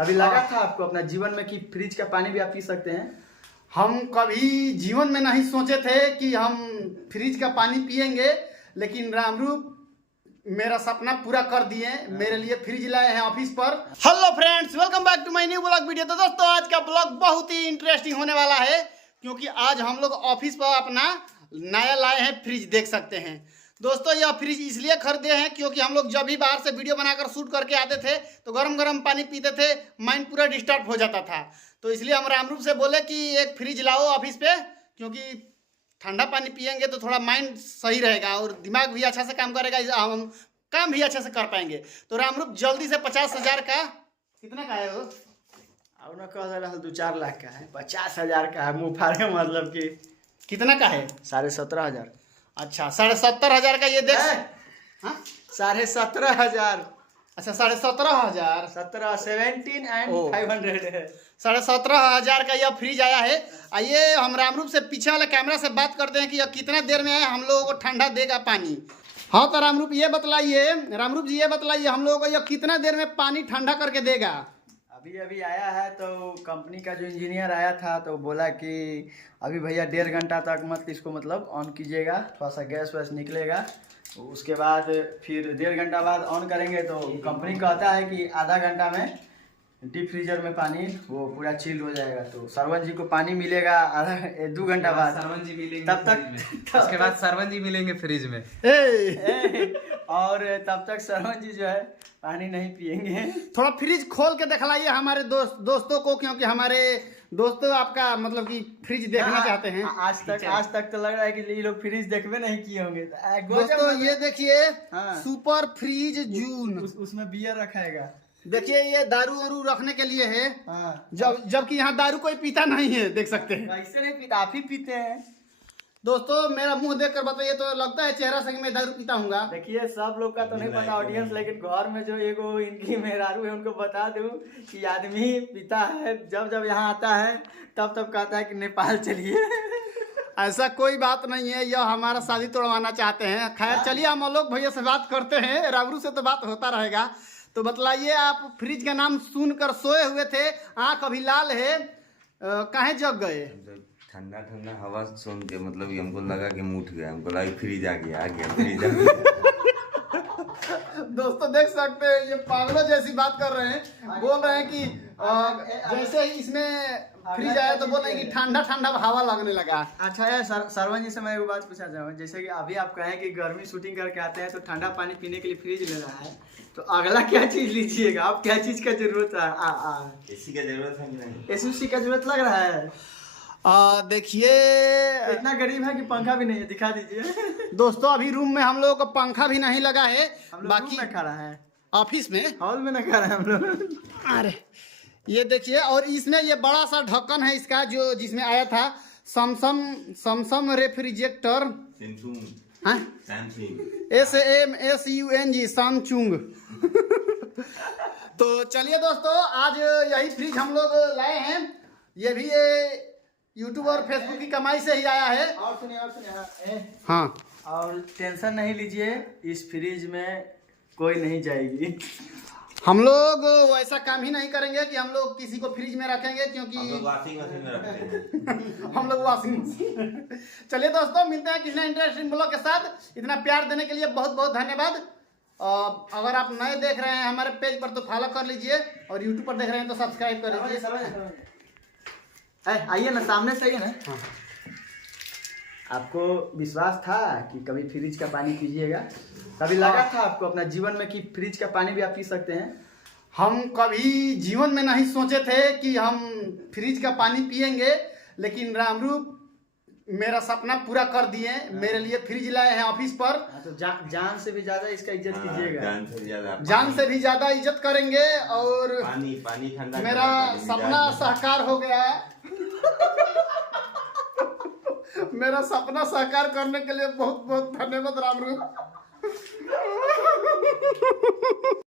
कभी लगा था आपको अपना जीवन में कि फ्रिज का पानी भी आप पी सकते हैं? हम कभी जीवन में नहीं सोचे थे कि हम फ्रिज का पानी पिएंगे, लेकिन रामरूप मेरा सपना पूरा कर दिए। मेरे लिए फ्रिज लाए हैं ऑफिस पर। Hello friends, welcome back to my new blog video. तो दोस्तों, आज का ब्लॉग बहुत ही इंटरेस्टिंग होने वाला है, क्योंकि आज हम लोग ऑफिस पर अपना नया लाए हैं फ्रिज। देख सकते हैं दोस्तों, यह फ्रिज इसलिए खरीदे हैं क्योंकि हम लोग जब भी बाहर से वीडियो बनाकर शूट करके आते थे तो गरम गरम पानी पीते थे, माइंड पूरा डिस्टर्ब हो जाता था। तो इसलिए हम रामरूप से बोले कि एक फ्रिज लाओ ऑफिस पे, क्योंकि ठंडा पानी पियेंगे तो थोड़ा माइंड सही रहेगा और दिमाग भी अच्छा से काम करेगा, हम काम भी अच्छे से कर पाएंगे। तो रामरूप जल्दी से 50,000 का, कितना का है वो? अब न कह रहा 2-4 लाख का है, 50,000 का है। मुँह फाड़े मतलब कि कितना का है? 17,500। अच्छा, 17,500 का ये देख। हाँ, 17,500। अच्छा, 17,500। 17 and 500 है। 17,500 का यह फ्रिज आया है। आइए हम रामरूप से पीछे वाले कैमरा से बात करते हैं कि यह कितना देर में हम लोगों को ठंडा देगा पानी। हाँ, तो रामरूप ये बताइए, रामरूप जी ये बताइए, हम लोगों को यह कितना देर में पानी ठंडा करके देगा? अभी अभी आया है तो कंपनी का जो इंजीनियर आया था तो बोला कि अभी भैया 1.5 घंटा तक मत इसको मतलब ऑन कीजिएगा, थोड़ा सा गैस वैस निकलेगा। उसके बाद फिर 1.5 घंटा बाद ऑन करेंगे तो कंपनी कहता है कि आधा घंटा में डीप फ्रीजर में पानी वो पूरा चिल्ड हो जाएगा। तो सरवन जी को पानी मिलेगा 2 घंटा बाद। सरवन जी मिलेंगे तब तक उसके बाद सरवन जी मिलेंगे फ्रिज में। और तब तक सरवन जी जो है पानी नहीं पिएंगे। थोड़ा फ्रिज खोल के दिखलाइए हमारे दोस्तों को, क्योंकि हमारे दोस्तों आपका मतलब कि फ्रिज देखना चाहते हैं। आज तक तो लग रहा है कि ये लोग फ्रिज देखबे नहीं किए होंगे। दोस्तों ये देखिए, हाँ। सुपर फ्रिज जून, उसमें बियर रखाएगा। देखिए ये दारू वारू रखने के लिए है। हाँ। जबकि यहाँ दारू कोई पीता नहीं है, देख सकते हैं। ऐसे नहीं पीता, आप ही पीते हैं। दोस्तों मेरा मुंह देखकर बताइए तो लगता है चेहरा से कि मैं दारू पीता हूँगा। देखिए सब लोग का तो नहीं पता ऑडियंस, लेकिन घर में जो एगो इनकी मेहरारू है उनको बता दूं कि आदमी पीता है, जब यहाँ आता है तब कहता है कि नेपाल चलिए। ऐसा कोई बात नहीं है, यह हमारा शादी तोड़वाना चाहते हैं। खैर चलिए, हम आलोक भैया से बात करते हैं, रामरू से तो बात होता रहेगा। तो बतलाइए, आप फ्रिज का नाम सुनकर सोए हुए थे, आँख अभी लाल है, काहे जग गए? ठंडा ठंडा हवा सुन के मतलब कि हमको लगा कि हम उठ गए, हमको लगा फ्रिज आ गया फ्रिज आ गया। दोस्तों देख सकते हैं, ये पागलों जैसी बात कर रहे हैं। बोल रहे हैं कि जैसे ही इसमें फ्रिज आया तो बोल रहे हैं कि ठंडा ठंडा हवा लगने लगा। अच्छा है सरवन जी से मैं एक बात पूछना चाहूँगा, जैसे कि अभी आप कहें कि गर्मी शूटिंग करके आते हैं तो ठंडा पानी पीने के लिए फ्रिज ले रहा है, तो अगला क्या चीज लीजिएगा आप? क्या चीज का जरूरत है? एसी का जरूरत है कि नहीं? एसी का जरूरत लग रहा है। देखिए इतना गरीब है कि पंखा भी नहीं है, दिखा दीजिए। दोस्तों, अभी रूम में हम लोगों को पंखा भी नहीं लगा है, बाकी में खड़ा है, ऑफिस में, हॉल में ना खड़ा है हम लोग। अरे ये देखिए, और इसमें ये बड़ा सा ढक्कन है इसका, जो जिसमें आया था सैमसंग रेफ्रिजरेटर, SAMSUNG सैमसंग। तो चलिए दोस्तों, आज यही फ्रिज हम लोग लाए हैं। ये भी यूट्यूब और फेसबुक की कमाई से ही आया है। और सुनिए हाँ, और टेंशन नहीं लीजिए, इस फ्रिज में कोई नहीं जाएगी। हम लोग वैसा काम ही नहीं करेंगे कि हम लोग किसी को फ्रिज में रखेंगे, क्योंकि वॉशिंग मशीन में रखते हैं। हम लोग वॉशिंग मशीन। चलिए दोस्तों, मिलते हैं किसी इंटरेस्टिंग ब्लॉग के साथ। इतना प्यार देने के लिए बहुत बहुत धन्यवाद। अगर आप नए देख रहे हैं हमारे पेज पर तो फॉलो कर लीजिए, और यूट्यूब पर देख रहे हैं तो सब्सक्राइब कर लीजिए। आइए ना, सामने से आइए ना। हाँ। आपको विश्वास था कि कभी फ्रिज का पानी पीजिएगा? कभी लगा था आपको अपना जीवन में कि फ्रिज का पानी भी आप पी सकते हैं? हम कभी जीवन में नहीं सोचे थे कि हम फ्रिज का पानी पिएंगे, लेकिन रामरूप मेरा सपना पूरा कर दिए। मेरे लिए फ्रिज लाए हैं ऑफिस पर। तो जान से भी ज्यादा इसका इज्जत कीजिएगा। जान से भी ज्यादा इज्जत करेंगे, और पानी ठंडा मेरा सपना साकार हो गया है। मेरा सपना साकार करने के लिए बहुत बहुत धन्यवाद रामरूप।